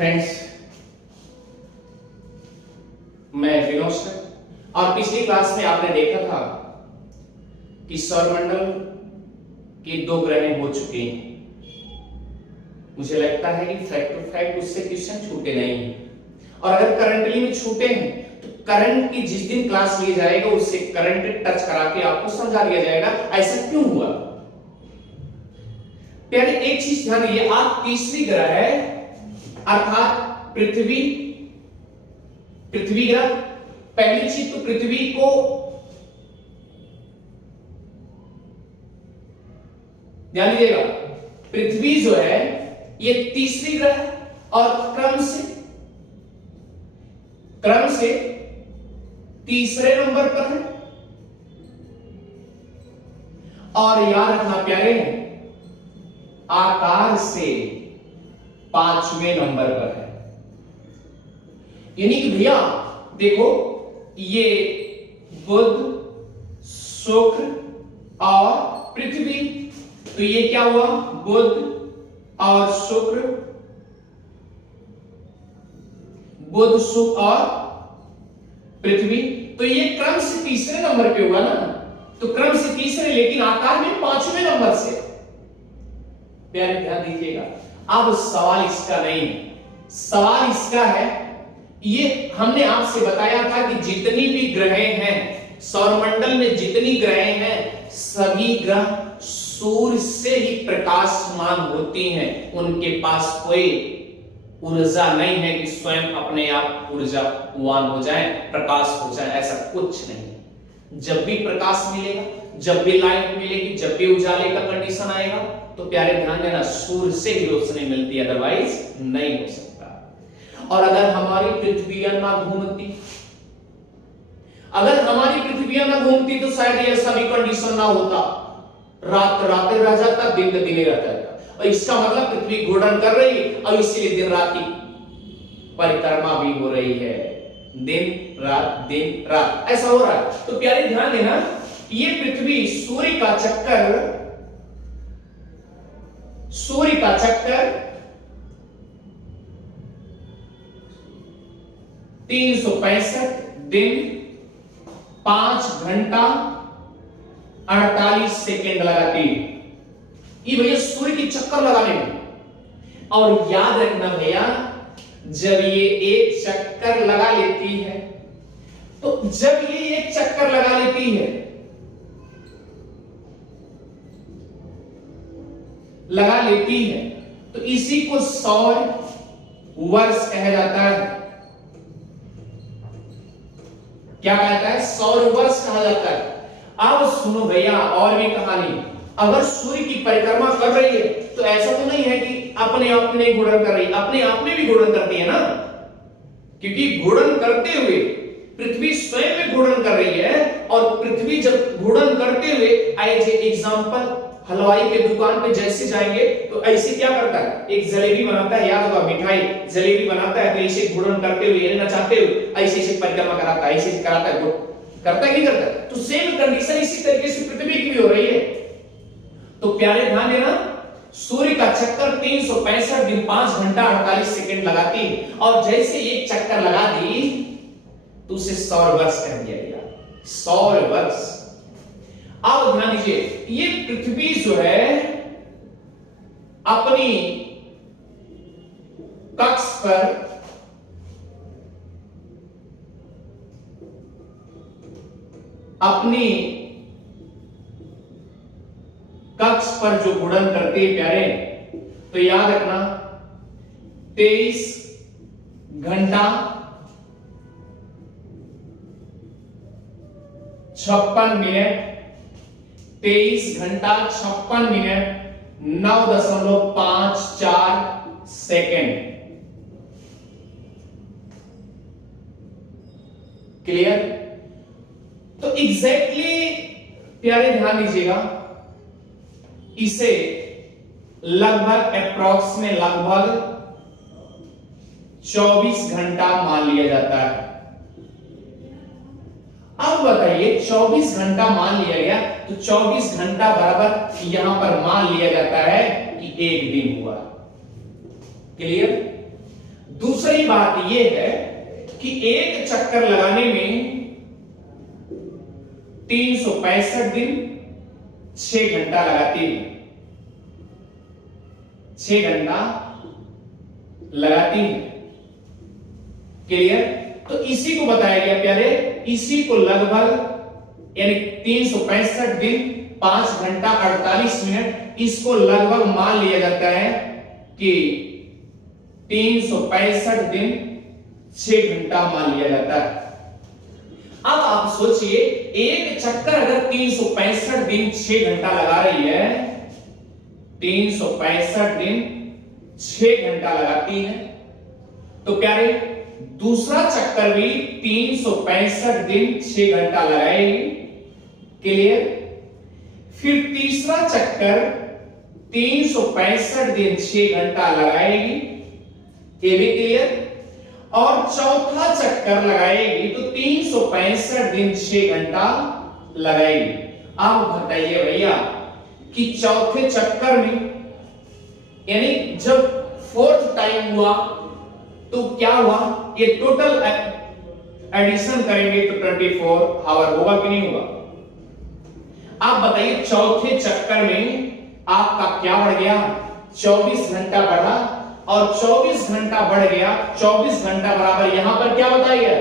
Friends, मैं Vinod sir और पिछली क्लास में आपने देखा था कि सौरमंडल के 2 ग्रह हो चुके हैं। मुझे लगता है कि फैक्ट टू फैक्ट उससे क्वेश्चन छूटे नहीं हैं, और अगर करंटली में छूटे हैं तो करंट की जिस दिन क्लास ली जाएगा उससे करंट टच करा के आपको समझा दिया जाएगा ऐसा क्यों हुआ। प्यारे, एक चीज ध्यान दीजिए, आप तीसरी ग्रह है अर्थात पृथ्वी ग्रह, पहली चीज तो पृथ्वी को ध्यान दीजिएगा, पृथ्वी जो है ये तीसरी ग्रह है और क्रम से तीसरे नंबर पर है। और याद रखना प्यारे, आकार से 5वें नंबर पर है। यानी कि भैया देखो, ये बुध, शुक्र और पृथ्वी, तो ये क्या हुआ, बुध और शुक्र, बुध शुक्र और पृथ्वी, तो ये क्रम से तीसरे नंबर पे हुआ ना, तो क्रम से तीसरे लेकिन आकार में 5वें नंबर से। प्यारे ध्यान दीजिएगा, अब सवाल इसका नहीं है, सवाल इसका है, ये हमने आपसे बताया था कि जितनी भी ग्रह हैं सौरमंडल में, जितनी ग्रह हैं सभी ग्रह सूर्य से ही प्रकाशमान होती हैं। उनके पास कोई ऊर्जा नहीं है कि स्वयं अपने आप ऊर्जावान हो जाए, प्रकाश हो जाए, ऐसा कुछ नहीं। जब भी प्रकाश मिलेगा, जब भी लाइट मिलेगी, जब भी उजाले का कंडीशन आएगा, तो प्यारे ध्यान देना, सूर्य से ही रोशनी मिलती है, अदरवाइज नहीं हो सकता। और अगर हमारी पृथ्वी ना घूमती, अगर हमारी पृथ्वी ना घूमती तो शायद ये सभी कंडीशन ना होता, रात रात रह जाता, दिन दिन रहता है। और इसका मतलब पृथ्वी घूर्णन कर रही और इसीलिए दिन रात की परिक्रमा भी हो रही है, दिन रात ऐसा हो रहा है। तो प्यारे ध्यान देना, ये पृथ्वी सूर्य का चक्कर 365 दिन 5 घंटा 48 सेकेंड लगाती है, ये भैया सूर्य की चक्कर लगाने में। और याद रखना भैया, जब ये एक चक्कर लगा लेती है, तो जब ये एक चक्कर लगा लेती है, तो इसी को सौर वर्ष कहा जाता है। क्या कहता है? सौर वर्ष कहा जाता है। अब सुनो भैया, और भी कहानी, अगर सूर्य की परिक्रमा कर रही है तो ऐसा तो नहीं है कि अपने आप में घूर्णन कर रही है, अपने आप में भी घूर्णन करती है ना, क्योंकि घूर्णन करते हुए पृथ्वी स्वयं में घूर्णन कर रही है। और पृथ्वी जब घूर्णन करते हुए, एज एग्जांपल हलवाई के दुकान पे जैसे जाएंगे तो ऐसे क्या करता है, एक जलेबी बनाता है, याद होगा मिठाई जलेबी बनाता है, तो ऐसे घूर्णन करते हुए, नचाते हुए ऐसे परिक्रमा कराता है, ऐसे कराता है, करता है नहीं करता? तो सेम कंडीशन इसी तरीके से पृथ्वी की भी हो रही है। तो प्यारे ध्यान देना, सूर्य का चक्कर 365 दिन 5 घंटा 48 सेकेंड लगाती है, और जैसे एक चक्कर लगा दी तो उसे सौर वर्ष कह दिया गया, सौर वर्ष। अब ध्यान दीजिए, ये पृथ्वी जो है अपनी कक्ष पर जो घूर्णन करती है प्यारे, तो याद रखना 23 घंटा 56 मिनट 23 घंटा 56 मिनट 9.54 सेकेंड। क्लियर? तो एग्जैक्टली प्यारे ध्यान दीजिएगा, इसे लगभग अप्रॉक्स में लगभग 24 घंटा मान लिया जाता है। अब बताइए, 24 घंटा मान लिया गया तो 24 घंटा बराबर यहां पर मान लिया जाता है कि एक दिन हुआ। क्लियर? दूसरी बात यह है कि एक चक्कर लगाने में 365 दिन 6 घंटा लगाती है, 6 घंटा लगाती है। क्लियर? तो इसी को बताया गया प्यारे, इसी को लगभग यानी 365 दिन 5 घंटा 48 मिनट, इसको लगभग मान लिया जाता है कि 365 दिन 6 घंटा मान लिया जाता है। अब आप सोचिए, एक चक्कर अगर 365 दिन 6 घंटा लगा रही है, 365 दिन 6 घंटा लगाती है, तो प्यारे दूसरा चक्कर भी 365 दिन 6 घंटा लगाएगी। क्लियर? फिर तीसरा चक्कर 365 दिन 6 घंटा लगाएगी, ये भी क्लियर। और चौथा चक्कर लगाएगी तो 365 दिन 6 घंटा लगाएगी। अब बताइए भैया कि चौथे चक्कर में यानी जब फोर्थ टाइम हुआ तो क्या हुआ, ये टोटल एडिशन करेंगे तो 24 आवर होगा कि नहीं होगा? आप बताइए चौथे चक्कर में आपका क्या बढ़ गया, 24 घंटा बढ़ा, और 24 घंटा बढ़ गया, 24 घंटा बराबर यहां पर क्या बताया गया,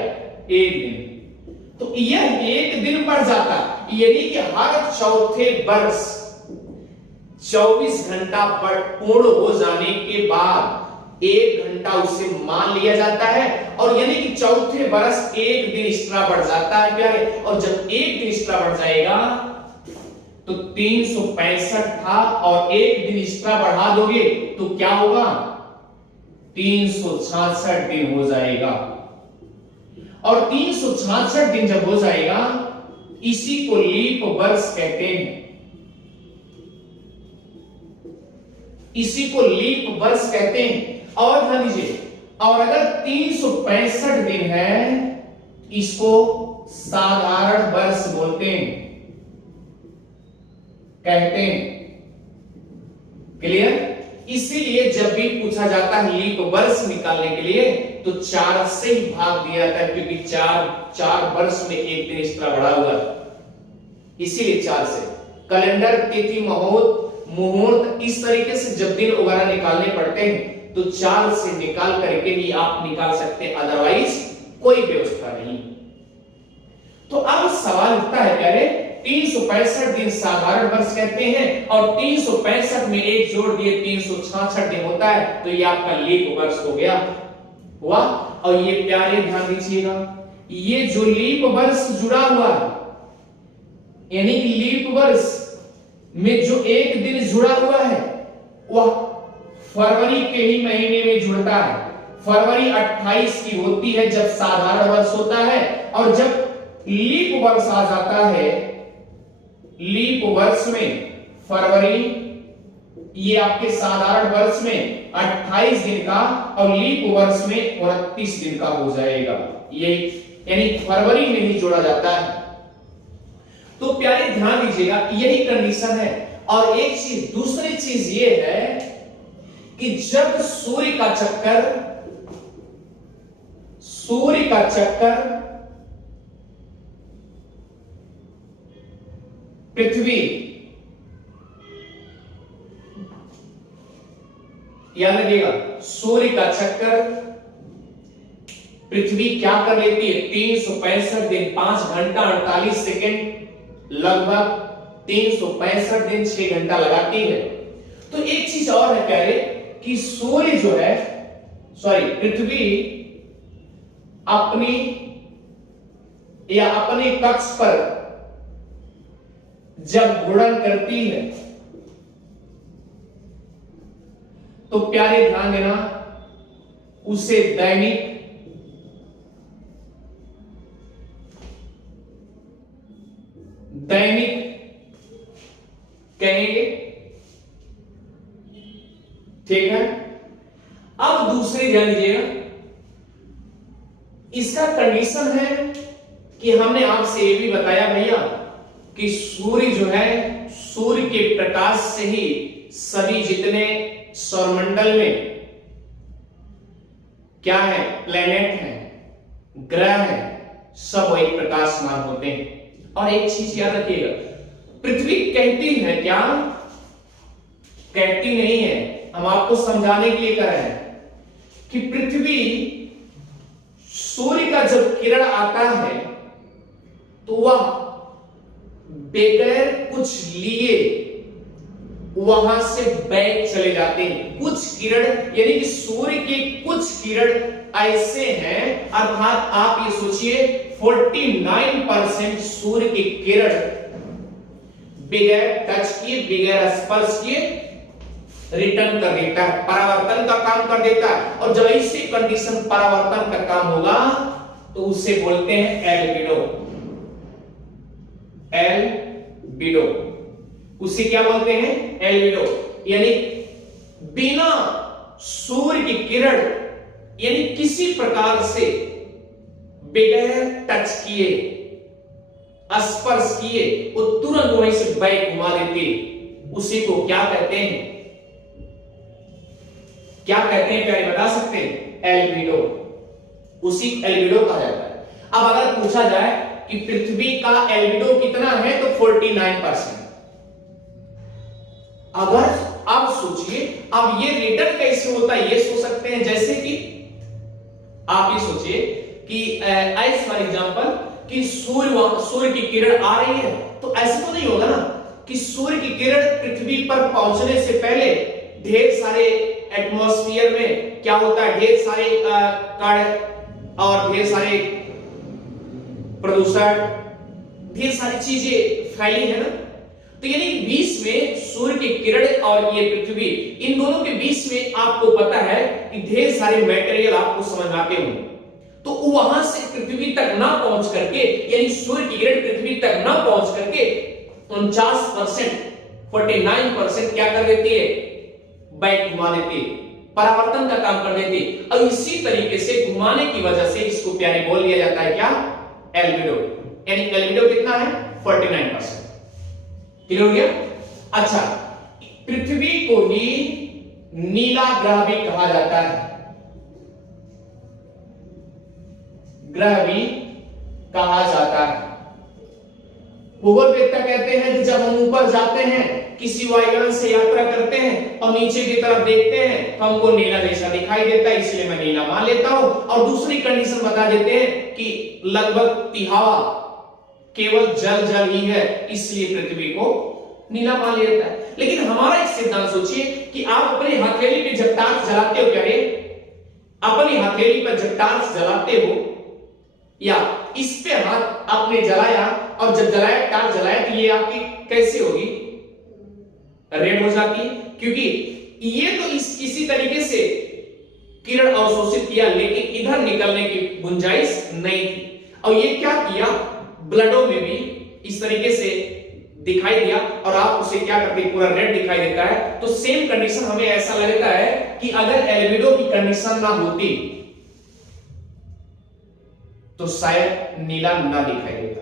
1 दिन। तो यह 1 दिन बढ़ जाता, यानी कि हर चौथे वर्ष 24 घंटा पूर्ण हो जाने के बाद 1 घंटा उसे मान लिया जाता है, और यानी कि चौथे वर्ष 1 दिन एक्स्ट्रा बढ़ जाता है प्यारे। और जब 1 दिन एक्स्ट्रा बढ़ जाएगा तो 365 था और 1 दिन एक्स्ट्रा बढ़ा दोगे तो क्या होगा, 366 दिन हो जाएगा। और 366 दिन जब हो जाएगा, इसी को लीप वर्ष कहते हैं, इसी को लीप वर्ष कहते हैं। और ध्यान दीजिए, और अगर 365 दिन है, इसको साधारण वर्ष बोलते हैं, कहते हैं। क्लियर? इसीलिए जब भी पूछा जाता है लीप वर्ष निकालने के लिए तो 4 से ही भाग दिया जाता है, क्योंकि 4 वर्ष में 1 दिन एक्स्ट्रा बढ़ा हुआ है, इसीलिए 4 से। कैलेंडर तिथि मुहूर्त इस तरीके से जब दिन वगैरह निकालने पड़ते हैं तो 4 से निकाल करके ही आप निकाल सकते हैं, अदरवाइज कोई व्यवस्था नहीं। तो अब सवाल उठता है प्यारे, 365 दिन साधारण वर्ष कहते हैं और 365 में 1 जोड़ दिए 366 दिन होता है, तो ये आपका लीप वर्ष हो गया हुआ। और ये प्यारे ध्यान दीजिएगा, ये जो लीप वर्ष जुड़ा हुआ है, यानी कि लीप वर्ष में जो 1 दिन जुड़ा हुआ है वह फरवरी के ही महीने में जुड़ता है। फरवरी 28 की होती है जब साधारण वर्ष होता है, और जब लीप वर्ष आ जाता है, लीप वर्ष में फरवरी, ये आपके साधारण वर्ष में 28 दिन का और लीप वर्ष में 29 दिन का हो जाएगा। ये यानी फरवरी में ही जोड़ा जाता है। तो प्यारे ध्यान दीजिएगा, यही कंडीशन है। और एक चीज, दूसरी चीज ये है कि जब सूर्य का चक्कर पृथ्वी, याद रखिएगा, सूर्य का चक्कर पृथ्वी क्या कर लेती है, 365 दिन 5 घंटा 48 सेकेंड, लगभग 365 दिन 6 घंटा लगाती है। तो एक चीज और है प्यारे कि सूर्य जो है, पृथ्वी अपनी या अपने कक्ष पर जब घूर्णन करती है तो प्यारे ध्यान देना, उसे दैनिक कहेंगे। ठीक है? अब दूसरी ध्यान दीजिएगा, इसका कंडीशन है कि हमने आपसे ये भी बताया भैया कि सूर्य जो है, सूर्य के प्रकाश से ही सभी जितने सौरमंडल में क्या है, प्लेनेट है, ग्रह है, सब एक प्रकाशमान होते हैं। और एक चीज याद रखिएगा, पृथ्वी कहती है क्या, कहती नहीं है, हम आपको समझाने के लिए कर रहे हैं कि पृथ्वी, सूर्य का जब किरण आता है तो वह बगैर कुछ लिए वहां से बैक चले जाते हैं। कुछ किरण, यानी कि सूर्य के कुछ किरण ऐसे हैं, अर्थात आप ये सोचिए 49% सूर्य की किरण बगैर टच किए, बगैर स्पर्श किए रिटर्न कर देता है, परावर्तन का काम कर देता है। और जब ऐसी कंडीशन परावर्तन का काम होगा तो उसे बोलते हैं एल्बिडो। एल्बिडो, उसे क्या बोलते हैं, एल्बिडो। यानी बिना सूर्य की किरण, यानी किसी प्रकार से बगैर टच किए, स्पर्श किए, वो तुरंत वहीं से बैक घुमा देती, उसी को क्या कहते हैं, क्या कहते हैं प्यारे, बता सकते हैं, एल्बिडो। उसी एल्बिडो कहा जाता है। अब अगर पूछा जाए कि पृथ्वी का एल्बिडो कितना है तो 49%। अगर आप सोचिए, अब ये रिटर्न कैसे होता है, ये सोच सकते हैं, जैसे कि आप ये सोचिए कि एज फॉर एग्जांपल कि सूर्य की किरण आ रही है, तो ऐसे तो नहीं होगा ना कि सूर्य की किरण पृथ्वी पर पहुंचने से पहले ढेर सारे एटमॉस्फेयर में क्या होता है, ढेर सारे कण और ढेर सारे प्रदूषण, ढेर सारी चीजें फैली है ना। तो यानी बीच में सूर्य की किरण और ये पृथ्वी, इन दोनों के बीच में आपको पता है कि ढेर सारे मटेरियल आपको समझ आते होंगे। तो वहां से पृथ्वी तक ना पहुंच करके, यानी सूर्य की किरण पृथ्वी तक ना पहुंच करके 49%, 49% क्या कर देती है, बैक घुमा देती है, परावर्तन का काम कर देती है। और इसी तरीके से घुमाने की वजह से इसको प्यारे बोल दिया जाता है क्या, एल्बिडो। यानी एल्बिडो कितना है, 49%। क्लियर हो गया। अच्छा, पृथ्वी को ही नीला ग्रह भी कहा जाता है, ग्रह भी कहा जाता है। भूगोलवेत्ता कहते हैं कि जब हम ऊपर जाते हैं, किसी वायुगमन से यात्रा करते हैं और नीचे की तरफ देखते हैं तो हमको नीला जैसा दिखाई देता है, इसलिए मैं नीला मान लेता हूं। और दूसरी कंडीशन बता देते हैं कि लगभग हवा केवल जल ही है, इसलिए पृथ्वी को नीला मान लेता है। लेकिन हमारा एक सिद्धांत सोचिए कि आप अपनी हथेली पे जब टार्च जलाते हो, क्या रे, अपनी हथेली पर जब टार्च जलाते हो या इस पे हाथ आपने जलाया और जब जलाया, टार्च जलाया, तो ये आपकी कैसी होगी, रेड हो जाती है, क्योंकि ये तो किसी तरीके से किरण अवशोषित किया, लेकिन इधर निकलने की गुंजाइश नहीं थी। और ये क्या किया, ब्लडों में भी इस तरीके से दिखाई दिया और आप उसे क्या करते हैं, पूरा रेड दिखाई देता है। तो सेम कंडीशन हमें ऐसा लगता है कि अगर एल्बिडो की कंडीशन ना होती तो शायद नीला ना दिखाई देता।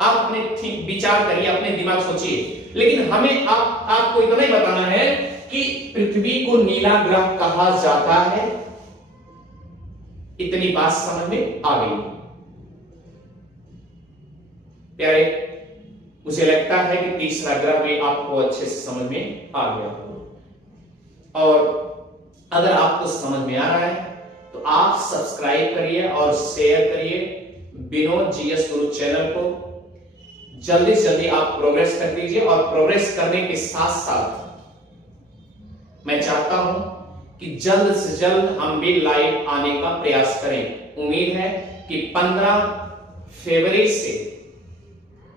आप अपने विचार करिए, अपने दिमाग सोचिए। लेकिन हमें आपको इतना ही बताना है कि पृथ्वी को नीला ग्रह कहा जाता है। इतनी बात समझ में आ गई प्यारे। मुझे लगता है कि तीसरा ग्रह भी आपको अच्छे से समझ में आ गया। और अगर आपको समझ में आ रहा है तो आप सब्सक्राइब करिए और शेयर करिए विनोद जीएस गुरु चैनल को। जल्दी से जल्दी आप प्रोग्रेस कर दीजिए। और प्रोग्रेस करने के साथ साथ मैं चाहता हूं कि जल्द से जल्द हम भी लाइव आने का प्रयास करें। उम्मीद है कि 15 फरवरी से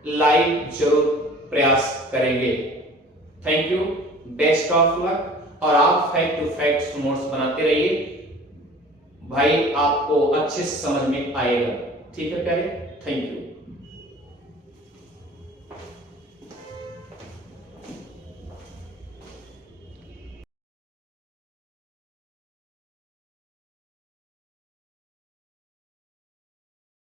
लाइव जरूर प्रयास करेंगे। Thank you, best of luck. और आप फैक्ट टू फैक्ट नोट्स बनाते रहिए भाई, आपको अच्छे से समझ में आएगा। ठीक है प्यारे, थैंक यू।